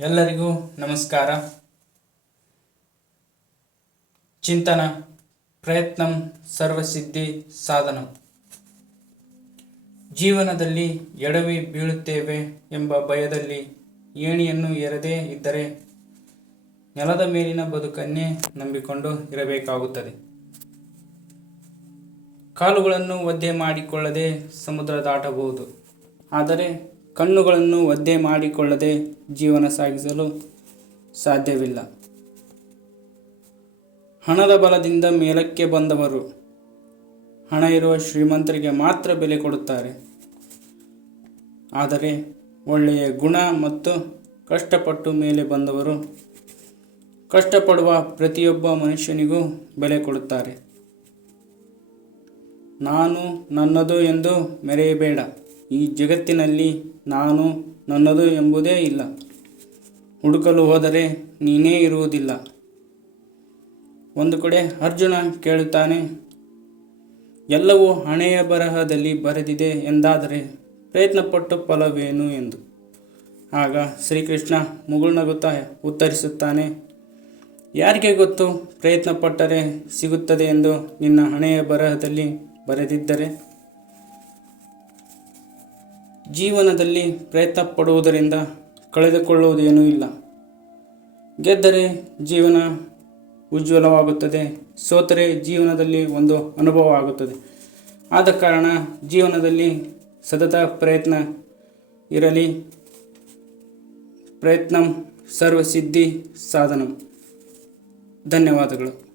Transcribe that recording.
ಎಲ್ಲರಿಗೂ ನಮಸ್ಕಾರ. ಚಿಂತನ, ಪ್ರಯತ್ನ, ಸರ್ವಸಿದ್ಧಿ, ಸಾಧನ. ಜೀವನದಲ್ಲಿ ಎಡವಿ ಬೀಳುತ್ತೇವೆ ಎಂಬ ಭಯದಲ್ಲಿ ಏಣಿಯನ್ನು ಎರದೇ ಇದ್ದರೆ ನೆಲದ ಮೇಲಿನ ಬದುಕನ್ನೇ ನಂಬಿಕೊಂಡು ಇರಬೇಕಾಗುತ್ತದೆ. ಕಾಲುಗಳನ್ನು ಒದ್ದೆ ಮಾಡಿಕೊಳ್ಳದೆ ಸಮುದ್ರ ದಾಟಬಹುದು ಆದರೆ ಕಣ್ಣುಗಳನ್ನು ಒದ್ದೆ ಮಾಡಿಕೊಳ್ಳದೆ ಜೀವನ ಸಾಗಿಸಲು ಸಾಧ್ಯವಿಲ್ಲ. ಹಣದ ಬಲದಿಂದ ಮೇಲಕ್ಕೆ ಬಂದವರು ಹಣ ಇರುವ ಶ್ರೀಮಂತರಿಗೆ ಮಾತ್ರ ಬೆಲೆ ಕೊಡುತ್ತಾರೆ. ಆದರೆ ಒಳ್ಳೆಯ ಗುಣ ಮತ್ತು ಕಷ್ಟಪಟ್ಟು ಮೇಲೆ ಬಂದವರು ಕಷ್ಟಪಡುವ ಪ್ರತಿಯೊಬ್ಬ ಮನುಷ್ಯನಿಗೂ ಬೆಲೆ ಕೊಡುತ್ತಾರೆ. ನಾನು ನನ್ನದು ಎಂದು ಮೆರೆಯಬೇಡ. ಈ ಜಗತ್ತಿನಲ್ಲಿ ನಾನು ನನ್ನದು ಎಂಬುದೇ ಇಲ್ಲ. ಹುಡುಕಲು ಹೋದರೆ ನೀನೇ ಇರುವುದಿಲ್ಲ. ಒಂದು ಕಡೆ ಅರ್ಜುನ ಕೇಳುತ್ತಾನೆ, ಎಲ್ಲವೂ ಹಣೆಯ ಬರಹದಲ್ಲಿ ಬರೆದಿದೆ ಎಂದಾದರೆ ಪ್ರಯತ್ನಪಟ್ಟು ಫಲವೇನು ಎಂದು. ಆಗ ಶ್ರೀಕೃಷ್ಣ ಮುಗುಳ್ನಗುತ್ತಾ ಉತ್ತರಿಸುತ್ತಾನೆ, ಯಾರಿಗೆ ಗೊತ್ತು ಪ್ರಯತ್ನಪಟ್ಟರೆ ಸಿಗುತ್ತದೆ ಎಂದು ನಿನ್ನ ಹಣೆಯ ಬರಹದಲ್ಲಿ ಬರೆದಿದ್ದರೆ? ಜೀವನದಲ್ಲಿ ಪ್ರಯತ್ನ ಪಡುವುದರಿಂದ ಕಳೆದುಕೊಳ್ಳುವುದೇನೂ ಇಲ್ಲ. ಗೆದ್ದರೆ ಜೀವನ ಉಜ್ವಲವಾಗುತ್ತದೆ, ಸೋತರೆ ಜೀವನದಲ್ಲಿ ಒಂದು ಅನುಭವ ಆಗುತ್ತದೆ. ಆದ ಕಾರಣ ಜೀವನದಲ್ಲಿ ಸತತ ಪ್ರಯತ್ನ ಇರಲಿ. ಪ್ರಯತ್ನ ಸರ್ವಸಿದ್ಧಿ ಸಾಧನ. ಧನ್ಯವಾದಗಳು.